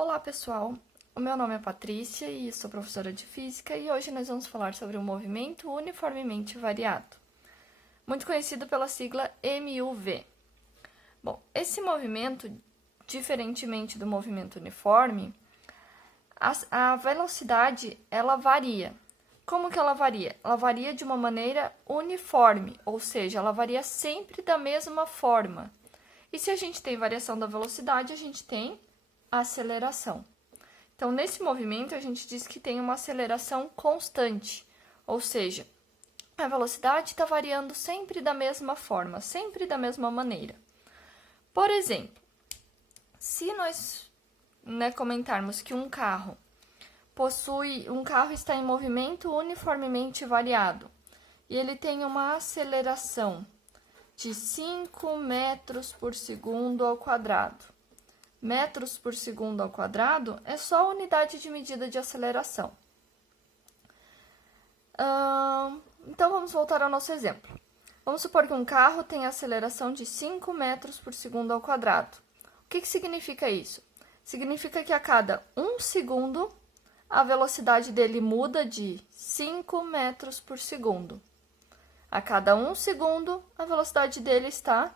Olá, pessoal! O meu nome é Patrícia e sou professora de Física e hoje nós vamos falar sobre o movimento uniformemente variado, muito conhecido pela sigla MUV. Bom, esse movimento, diferentemente do movimento uniforme, a velocidade ela varia. Como que ela varia? Ela varia de uma maneira uniforme, ou seja, ela varia sempre da mesma forma. E se a gente tem variação da velocidade, a gente tem aceleração. Então, nesse movimento, a gente diz que tem uma aceleração constante, ou seja, a velocidade está variando sempre da mesma forma, sempre da mesma maneira. Por exemplo, se nós comentarmos que um carro está em movimento uniformemente variado e ele tem uma aceleração de 5 metros por segundo ao quadrado. Metros por segundo ao quadrado é só a unidade de medida de aceleração. Então, vamos voltar ao nosso exemplo. Vamos supor que um carro tem aceleração de 5 metros por segundo ao quadrado. O que significa isso? Significa que a cada 1 segundo, a velocidade dele muda de 5 metros por segundo. A cada 1 segundo, a velocidade dele está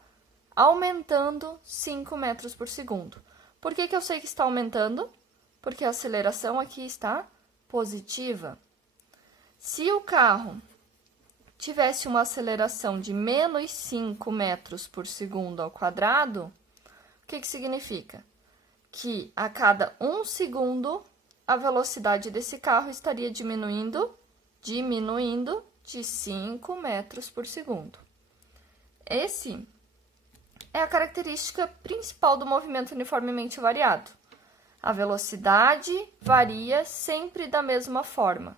aumentando 5 metros por segundo. Por que eu sei que está aumentando? Porque a aceleração aqui está positiva. Se o carro tivesse uma aceleração de menos 5 metros por segundo ao quadrado, o que significa? Que a cada 1 segundo, a velocidade desse carro estaria diminuindo de 5 metros por segundo. Esse é a característica principal do movimento uniformemente variado. A velocidade varia sempre da mesma forma,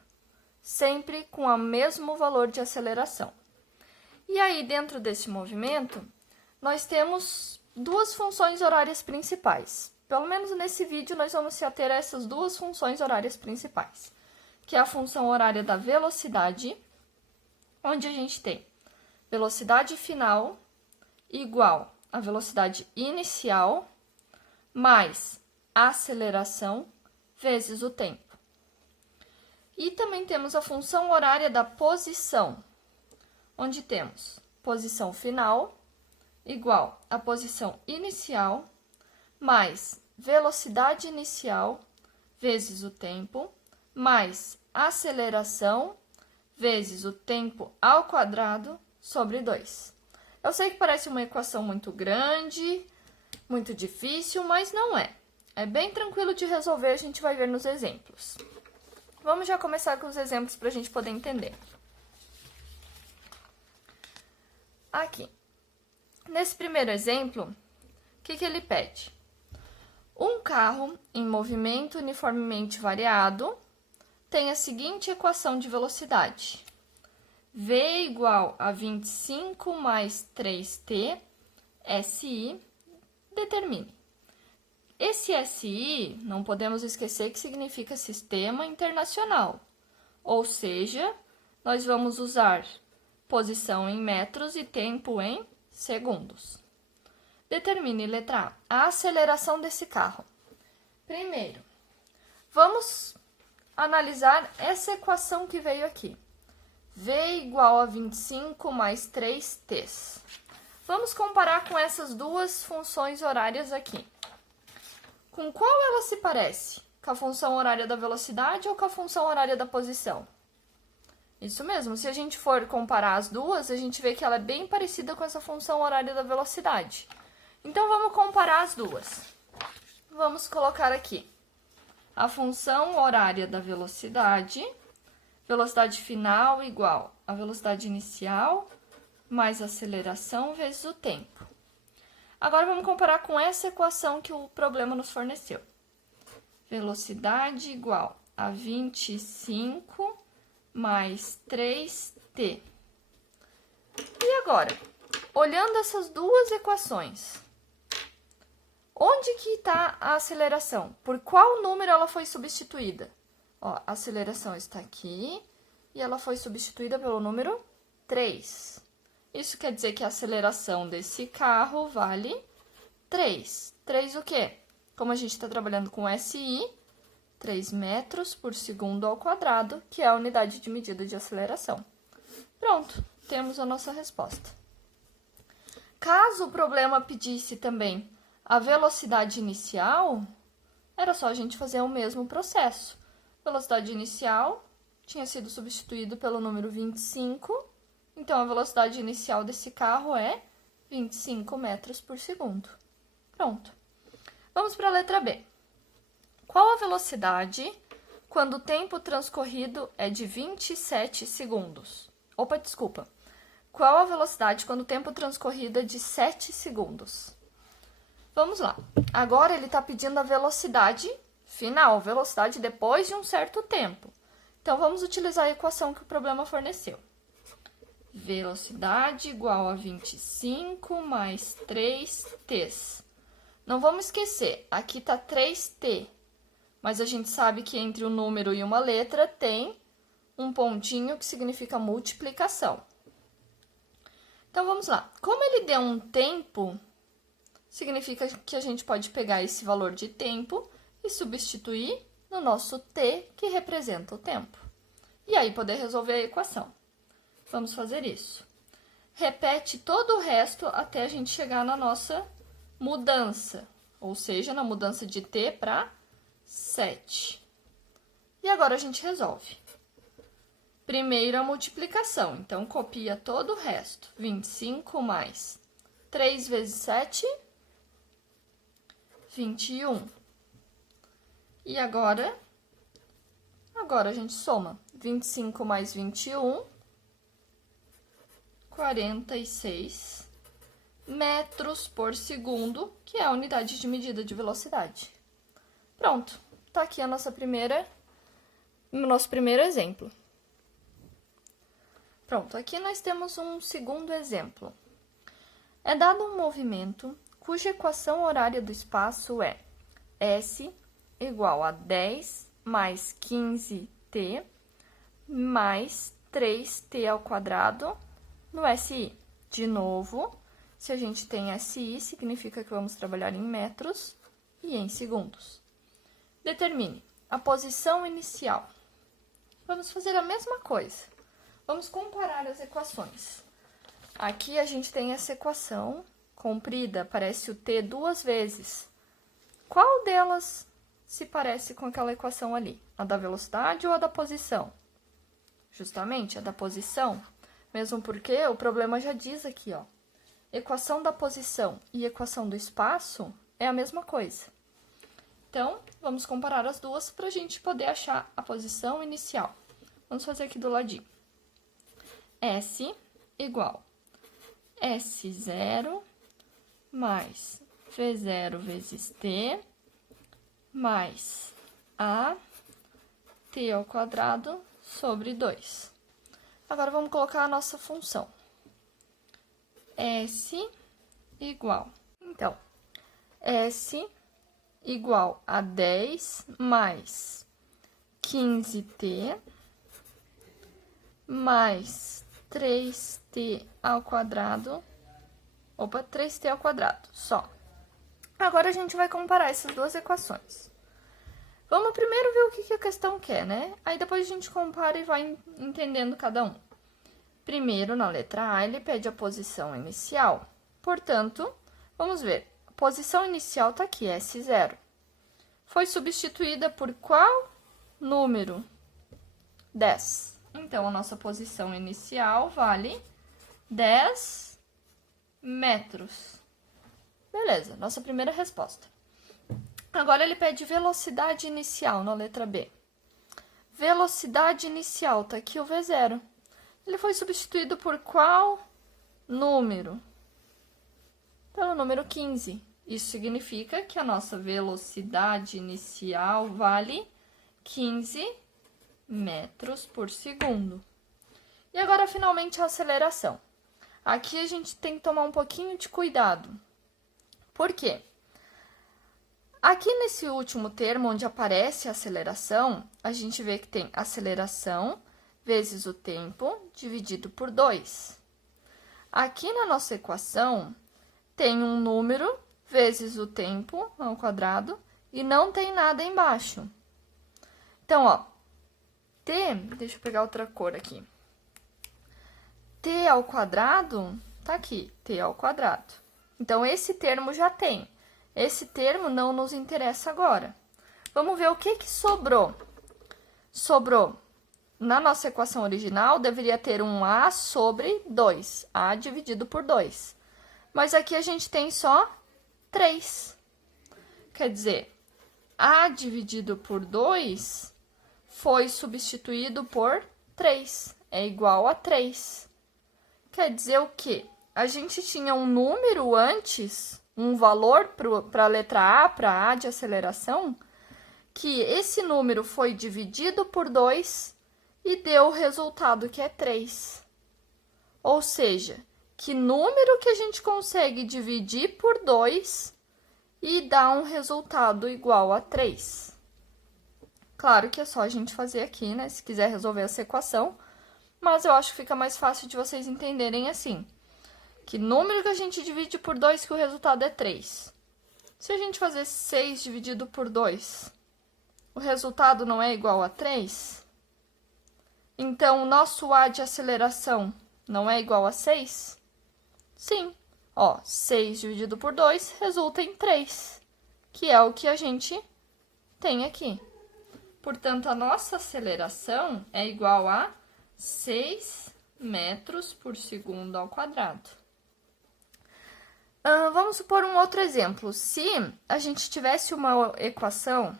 sempre com o mesmo valor de aceleração. E aí, dentro desse movimento, nós temos duas funções horárias principais. Pelo menos nesse vídeo, nós vamos se ater a essas duas funções horárias principais, que é a função horária da velocidade, onde a gente tem velocidade final igual a velocidade inicial mais a aceleração vezes o tempo. E também temos a função horária da posição, onde temos posição final igual a posição inicial mais velocidade inicial vezes o tempo mais aceleração vezes o tempo ao quadrado sobre 2. Eu sei que parece uma equação muito grande, muito difícil, mas não é. É bem tranquilo de resolver, a gente vai ver nos exemplos. Vamos já começar com os exemplos para a gente poder entender. Aqui, nesse primeiro exemplo, o que ele pede? Um carro em movimento uniformemente variado tem a seguinte equação de velocidade. V igual a 25 mais 3t, SI, determine. Esse SI, não podemos esquecer que significa Sistema Internacional, ou seja, nós vamos usar posição em metros e tempo em segundos. Determine, letra A, a aceleração desse carro. Primeiro, vamos analisar essa equação que veio aqui. V igual a 25 mais 3t. Vamos comparar com essas duas funções horárias aqui. Com qual ela se parece? Com a função horária da velocidade ou com a função horária da posição? Isso mesmo, se a gente for comparar as duas, a gente vê que ela é bem parecida com essa função horária da velocidade. Então, vamos comparar as duas. Vamos colocar aqui a função horária da velocidade. Velocidade final igual a velocidade inicial mais aceleração vezes o tempo. Agora, vamos comparar com essa equação que o problema nos forneceu. Velocidade igual a 25 mais 3t. E agora, olhando essas duas equações, onde que está a aceleração? Por qual número ela foi substituída? Ó, a aceleração está aqui e ela foi substituída pelo número 3. Isso quer dizer que a aceleração desse carro vale 3. 3 o quê? como a gente está trabalhando com SI, 3 metros por segundo ao quadrado, que é a unidade de medida de aceleração. Pronto, temos a nossa resposta. Caso o problema pedisse também a velocidade inicial, era só a gente fazer o mesmo processo. Velocidade inicial tinha sido substituído pelo número 25, então a velocidade inicial desse carro é 25 metros por segundo. Pronto. Vamos para a letra B. Qual a velocidade quando o tempo transcorrido é de 27 segundos? Opa, desculpa. Qual a velocidade quando o tempo transcorrido é de 7 segundos? Vamos lá. Agora ele está pedindo a velocidade final, velocidade depois de um certo tempo. Então, vamos utilizar a equação que o problema forneceu. Velocidade igual a 25 mais 3t. Não vamos esquecer, aqui está 3t, mas a gente sabe que entre um número e uma letra tem um pontinho que significa multiplicação. Então, vamos lá. Como ele deu um tempo, significa que a gente pode pegar esse valor de tempo e substituir no nosso t, que representa o tempo. E aí, poder resolver a equação. Vamos fazer isso. Repete todo o resto até a gente chegar na nossa mudança, ou seja, na mudança de t para 7. E agora a gente resolve. Primeiro a multiplicação, então copia todo o resto. 25 mais 3 vezes 7, 21. E agora a gente soma. 25 mais 21, 46 metros por segundo, que é a unidade de medida de velocidade. Pronto, tá aqui o nosso primeiro exemplo. Pronto, aqui nós temos um segundo exemplo. É dado um movimento cuja equação horária do espaço é S igual a 10 mais 15t mais 3t ao quadrado no SI. De novo, se a gente tem SI, significa que vamos trabalhar em metros e em segundos. Determine a posição inicial. Vamos fazer a mesma coisa. Vamos comparar as equações. Aqui a gente tem essa equação comprida, aparece o t duas vezes. Qual delas se parece com aquela equação ali? A da velocidade ou a da posição? Justamente a da posição, mesmo porque o problema já diz aqui, ó. Equação da posição e equação do espaço é a mesma coisa. Então, vamos comparar as duas para a gente poder achar a posição inicial. Vamos fazer aqui do ladinho. S igual S0 mais V0 vezes T mais A T ao quadrado sobre 2. Agora, vamos colocar a nossa função. S igual. Então, S igual a 10 mais 15t mais 3t ao quadrado. Opa, 3t ao quadrado, só. Agora, a gente vai comparar essas duas equações. Vamos primeiro ver o que a questão quer, né? Aí, depois a gente compara e vai entendendo cada um. Primeiro, na letra A, ele pede a posição inicial. Portanto, vamos ver. A posição inicial está aqui, S0. Foi substituída por qual número? 10. Então, a nossa posição inicial vale 10 metros. Beleza, nossa primeira resposta. Agora, ele pede velocidade inicial na letra B. Velocidade inicial, está aqui o V0. Ele foi substituído por qual número? Pelo número 15. Isso significa que a nossa velocidade inicial vale 15 metros por segundo. E agora, finalmente, a aceleração. Aqui a gente tem que tomar um pouquinho de cuidado. Por quê? Aqui nesse último termo, onde aparece a aceleração, a gente vê que tem aceleração vezes o tempo dividido por 2. Aqui na nossa equação, tem um número vezes o tempo ao quadrado e não tem nada embaixo. Então, ó, t, deixa eu pegar outra cor aqui. T ao quadrado, tá aqui, t ao quadrado. Então, esse termo já tem. Esse termo não nos interessa agora. Vamos ver o que sobrou. Sobrou, na nossa equação original, deveria ter um a sobre 2. A dividido por 2. Mas aqui a gente tem só 3. Quer dizer, a dividido por 2 foi substituído por 3. É igual a 3. Quer dizer o quê? A gente tinha um número antes, um valor para a letra A, para A de aceleração, que esse número foi dividido por 2 e deu o resultado que é 3. Ou seja, que número que a gente consegue dividir por 2 e dar um resultado igual a 3? Claro que é só a gente fazer aqui, né? Se quiser resolver essa equação, mas eu acho que fica mais fácil de vocês entenderem assim. Que número que a gente divide por 2 que o resultado é 3? Se a gente fazer 6 dividido por 2, o resultado não é igual a 3? Então, o nosso A de aceleração não é igual a 6? Sim. Ó, 6 dividido por 2 resulta em 3, que é o que a gente tem aqui. Portanto, a nossa aceleração é igual a 6 metros por segundo ao quadrado. Vamos supor um outro exemplo. Se a gente tivesse uma equação...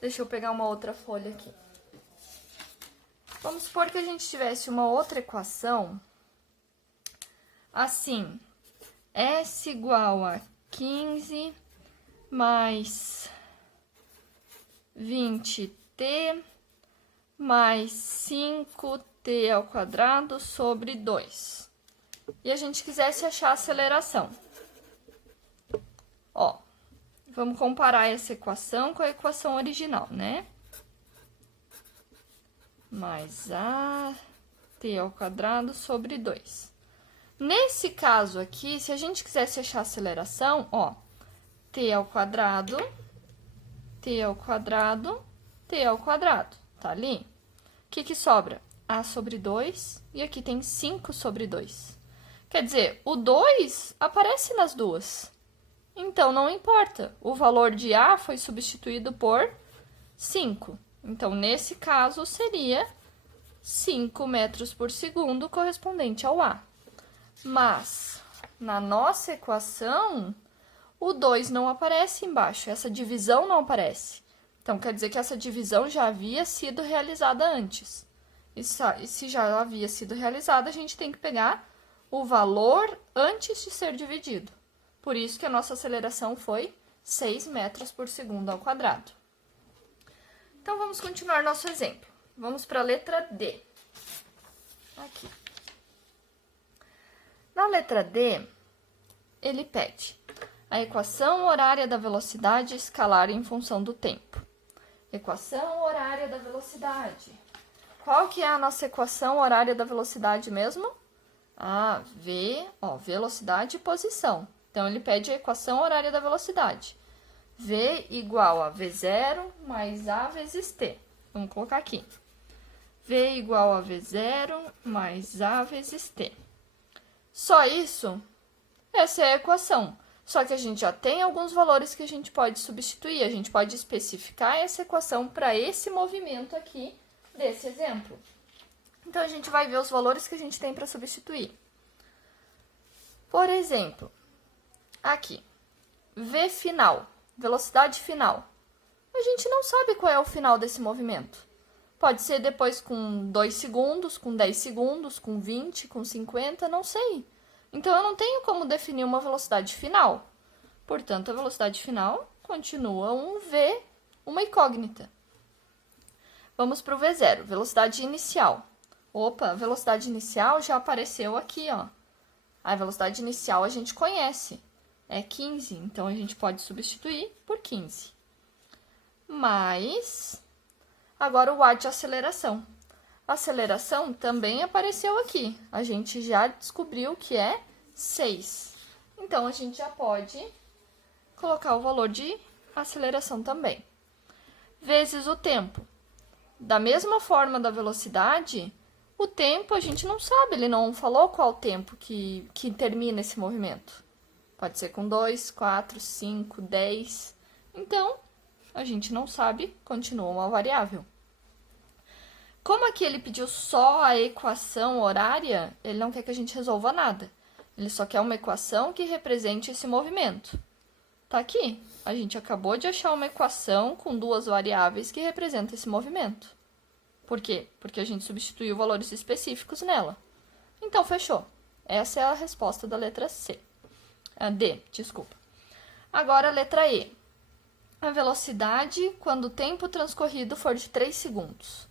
Deixa eu pegar uma outra folha aqui. Vamos supor que a gente tivesse uma outra equação assim. S igual a 15 mais 20t mais 5t ao quadrado sobre 2. E a gente quisesse achar a aceleração. Ó, vamos comparar essa equação com a equação original, né? Mais a t ao quadrado sobre 2. Nesse caso aqui, se a gente quisesse achar a aceleração, ó, t ao quadrado, t ao quadrado, t ao quadrado, tá ali? O que sobra? A sobre 2 e aqui tem 5 sobre 2. Quer dizer, o 2 aparece nas duas. Então, não importa. O valor de A foi substituído por 5. Então, nesse caso, seria 5 metros por segundo correspondente ao A. Mas, na nossa equação, o 2 não aparece embaixo. Essa divisão não aparece. Então, quer dizer que essa divisão já havia sido realizada antes. E se já havia sido realizada, a gente tem que pegar o valor antes de ser dividido. Por isso que a nossa aceleração foi 6 metros por segundo ao quadrado. Então, vamos continuar nosso exemplo. Vamos para a letra D. Aqui. Na letra D, ele pede a equação horária da velocidade escalar em função do tempo. Equação horária da velocidade. Qual que é a nossa equação horária da velocidade mesmo? Velocidade e posição. Então, ele pede a equação horária da velocidade. V igual a V0 mais A vezes T. Vamos colocar aqui. V igual a V0 mais A vezes T. Só isso? Essa é a equação. Só que a gente já tem alguns valores que a gente pode substituir. A gente pode especificar essa equação para esse movimento aqui desse exemplo. Então, a gente vai ver os valores que a gente tem para substituir. Por exemplo, aqui, V final, velocidade final. A gente não sabe qual é o final desse movimento. Pode ser depois com 2 segundos, com 10 segundos, com 20, com 50, não sei. Então, eu não tenho como definir uma velocidade final. Portanto, a velocidade final continua um V, uma incógnita. Vamos para o V0, velocidade inicial. Opa, a velocidade inicial já apareceu aqui, ó. A velocidade inicial a gente conhece, é 15, então a gente pode substituir por 15. Mas, agora o A de aceleração. A aceleração também apareceu aqui, a gente já descobriu que é 6. Então, a gente já pode colocar o valor de aceleração também. Vezes o tempo. Da mesma forma da velocidade, o tempo a gente não sabe, ele não falou qual o tempo que termina esse movimento. Pode ser com 2, 4, 5, 10. Então, a gente não sabe, continua uma variável. Como aqui ele pediu só a equação horária, ele não quer que a gente resolva nada. Ele só quer uma equação que represente esse movimento. Tá aqui. A gente acabou de achar uma equação com duas variáveis que representam esse movimento. Por quê? Porque a gente substituiu valores específicos nela. Então, fechou. Essa é a resposta da letra C. D, desculpa. Agora, a letra E. A velocidade quando o tempo transcorrido for de 3 segundos.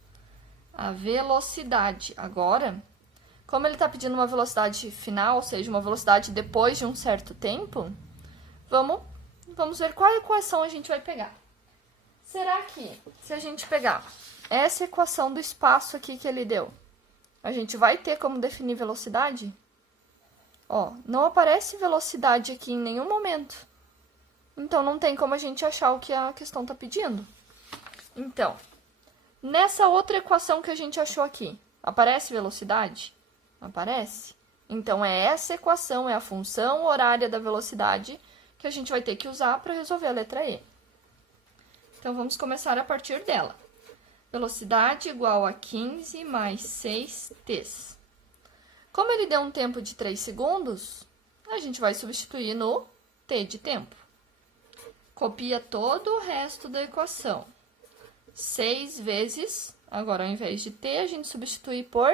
A velocidade. Agora, como ele está pedindo uma velocidade final, ou seja, uma velocidade depois de um certo tempo, vamos ver qual equação a gente vai pegar. Será que, se a gente pegar essa equação do espaço aqui que ele deu, a gente vai ter como definir velocidade? Ó, não aparece velocidade aqui em nenhum momento. Então, não tem como a gente achar o que a questão está pedindo. Então, nessa outra equação que a gente achou aqui, aparece velocidade? Aparece. Então, é essa equação, é a função horária da velocidade que a gente vai ter que usar para resolver a letra E. Então, vamos começar a partir dela. Velocidade igual a 15 mais 6t. Como ele deu um tempo de 3 segundos, a gente vai substituir no t de tempo. Copia todo o resto da equação. 6 vezes, agora ao invés de t, a gente substitui por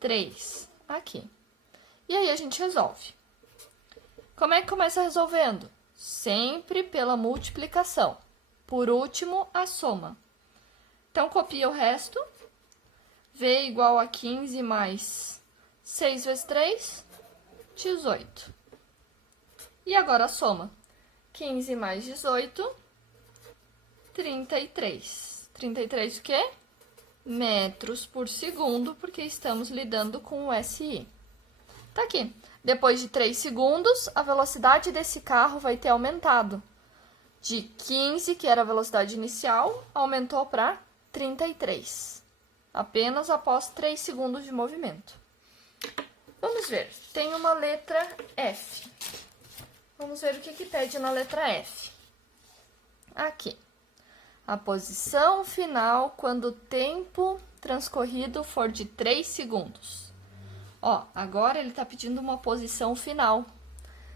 3 aqui. E aí a gente resolve. Como é que começa resolvendo? Sempre pela multiplicação. Por último, a soma. Então, copia o resto. V igual a 15 mais 6 vezes 3, 18. E agora a soma. 15 mais 18, 33. 33 o quê? Metros por segundo, porque estamos lidando com o SI. Tá aqui. Depois de 3 segundos, a velocidade desse carro vai ter aumentado. De 15, que era a velocidade inicial, aumentou para 33. Apenas após 3 segundos de movimento. Vamos ver. Tem uma letra F. Vamos ver o que pede na letra F. Aqui. A posição final quando o tempo transcorrido for de 3 segundos. Ó, agora ele está pedindo uma posição final.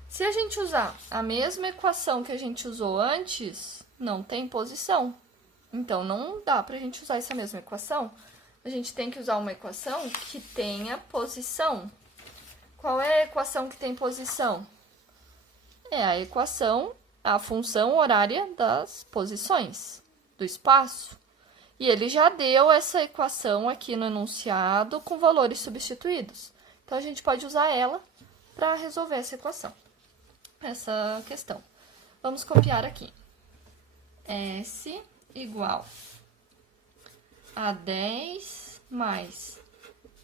Se a gente usar a mesma equação que a gente usou antes, não tem posição. Então, não dá para a gente usar essa mesma equação. A gente tem que usar uma equação que tenha posição. Qual é a equação que tem posição? É a equação, a função horária das posições, do espaço. E ele já deu essa equação aqui no enunciado com valores substituídos. Então, a gente pode usar ela para resolver essa equação, essa questão. Vamos copiar aqui. S igual a 10 mais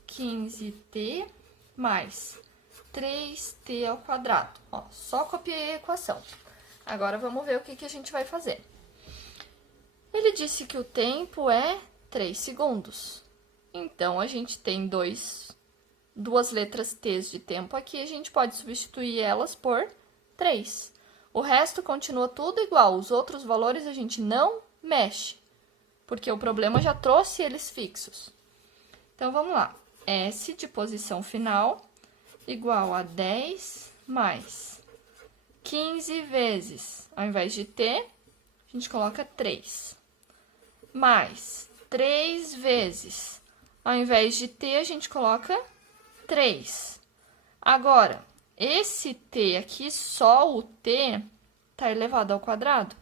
15t mais 3t ao quadrado. Ó, só copiei a equação. Agora, vamos ver o que a gente vai fazer. Ele disse que o tempo é 3 segundos. Então, a gente tem duas letras t de tempo aqui, a gente pode substituir elas por 3. O resto continua tudo igual, os outros valores a gente não mexe, porque o problema já trouxe eles fixos. Então, vamos lá. S de posição final igual a 10 mais 15 vezes, ao invés de t, a gente coloca 3. Mais 3 vezes, ao invés de t, a gente coloca 3. Agora, esse t aqui, só o t, está elevado ao quadrado.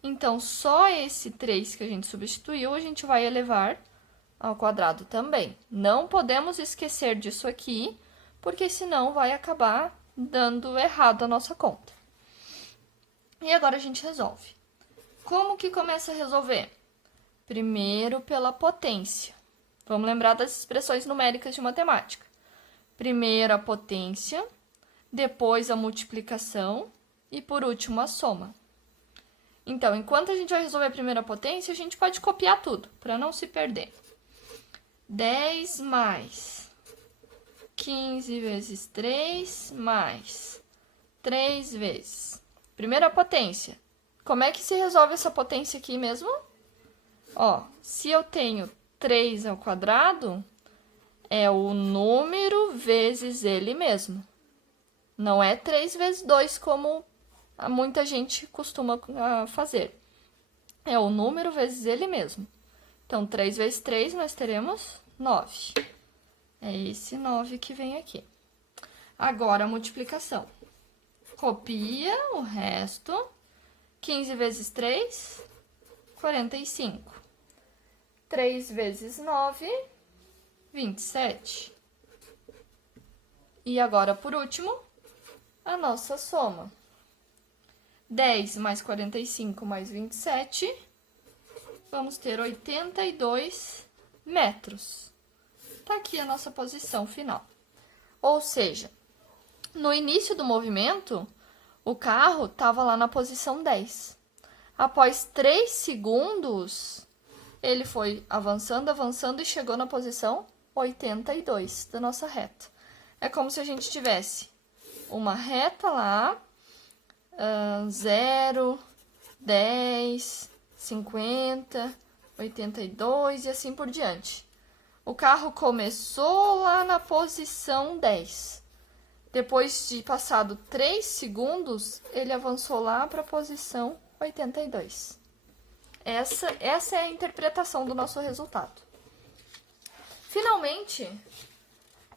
Então, só esse 3 que a gente substituiu, a gente vai elevar ao quadrado também. Não podemos esquecer disso aqui, porque senão vai acabar dando errado a nossa conta. E agora a gente resolve. Como que começa a resolver? Primeiro pela potência. Vamos lembrar das expressões numéricas de matemática. Primeiro a potência, depois a multiplicação e por último a soma. Então, enquanto a gente vai resolver a primeira potência, a gente pode copiar tudo, para não se perder. 10 mais 15 vezes 3 mais 3 vezes. Primeira potência. Como é que se resolve essa potência aqui mesmo? Ó, se eu tenho 3 ao quadrado, é o número vezes ele mesmo. Não é 3 vezes 2, como muita gente costuma fazer. É o número vezes ele mesmo. Então, 3 vezes 3, nós teremos 9. É esse 9 que vem aqui. Agora, a multiplicação. Copia o resto. 15 vezes 3, 45. 3 vezes 9, 27. E agora, por último, a nossa soma. 10 mais 45 mais 27, vamos ter 82 metros. Tá aqui a nossa posição final. Ou seja, no início do movimento, o carro estava lá na posição 10. Após 3 segundos, ele foi avançando, avançando e chegou na posição 82 da nossa reta. É como se a gente tivesse uma reta lá, 0, 10, 50, 82 e assim por diante. O carro começou lá na posição 10. Depois de passado 3 segundos, ele avançou lá para a posição 82. Essa é a interpretação do nosso resultado. Finalmente,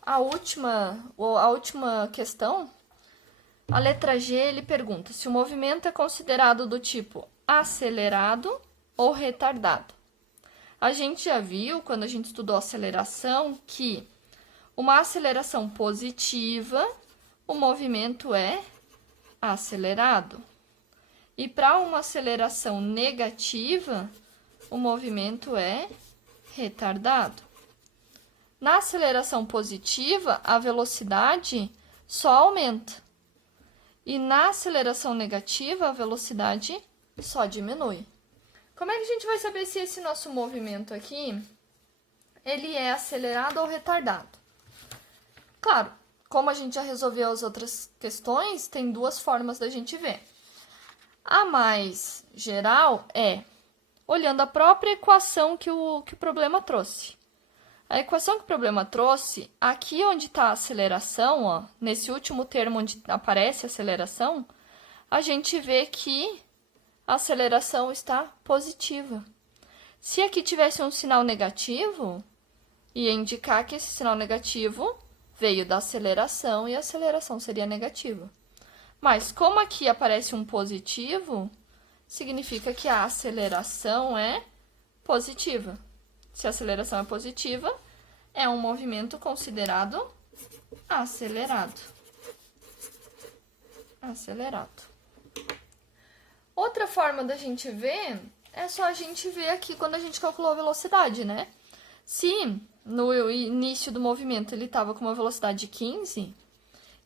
a última questão, a letra G, ele pergunta se o movimento é considerado do tipo acelerado ou retardado. A gente já viu, quando a gente estudou aceleração, que uma aceleração positiva, o movimento é acelerado. E para uma aceleração negativa, o movimento é retardado. Na aceleração positiva, a velocidade só aumenta. E na aceleração negativa, a velocidade só diminui. Como é que a gente vai saber se esse nosso movimento aqui, ele é acelerado ou retardado? Claro, como a gente já resolveu as outras questões, tem duas formas da gente ver. A mais geral é olhando a própria equação que o problema trouxe. A equação que o problema trouxe, aqui onde está a aceleração, ó, nesse último termo onde aparece a aceleração, a gente vê que a aceleração está positiva. Se aqui tivesse um sinal negativo, ia indicar que esse sinal negativo veio da aceleração e a aceleração seria negativa. Mas como aqui aparece um positivo, significa que a aceleração é positiva. Se a aceleração é positiva, é um movimento considerado acelerado. Acelerado. Outra forma da gente ver é só a gente ver aqui quando a gente calculou a velocidade, né? Se no início do movimento ele estava com uma velocidade de 15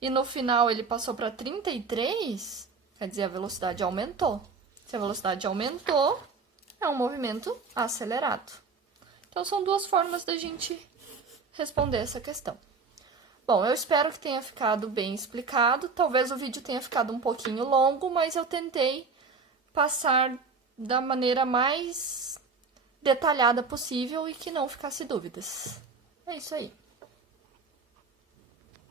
e no final ele passou para 33, quer dizer, a velocidade aumentou. Se a velocidade aumentou, é um movimento acelerado. Então, são duas formas da gente responder essa questão. Bom, eu espero que tenha ficado bem explicado. Talvez o vídeo tenha ficado um pouquinho longo, mas eu tentei passar da maneira mais detalhada possível e que não ficasse dúvidas. É isso aí.